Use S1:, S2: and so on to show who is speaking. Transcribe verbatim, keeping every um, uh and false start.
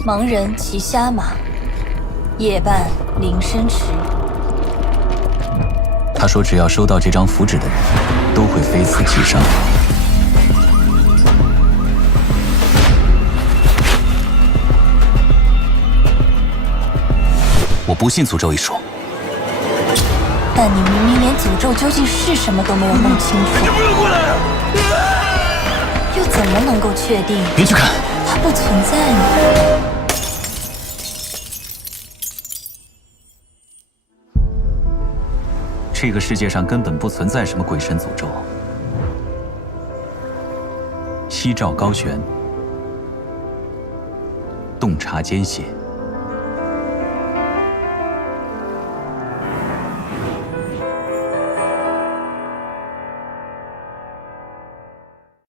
S1: 盲人骑瞎马，夜半铃声迟。
S2: 他说，只要收到这张符纸的人，都会非死即伤。我不信诅咒一说。
S1: 但你明明连诅咒究竟是什么都没有弄清楚，
S3: 你不要过来啊！
S1: 又怎么能够确定？
S2: 别去看，
S1: 它不存在呢？
S2: 这个世界上根本不存在什么鬼神诅咒。夕照高悬，洞察奸邪。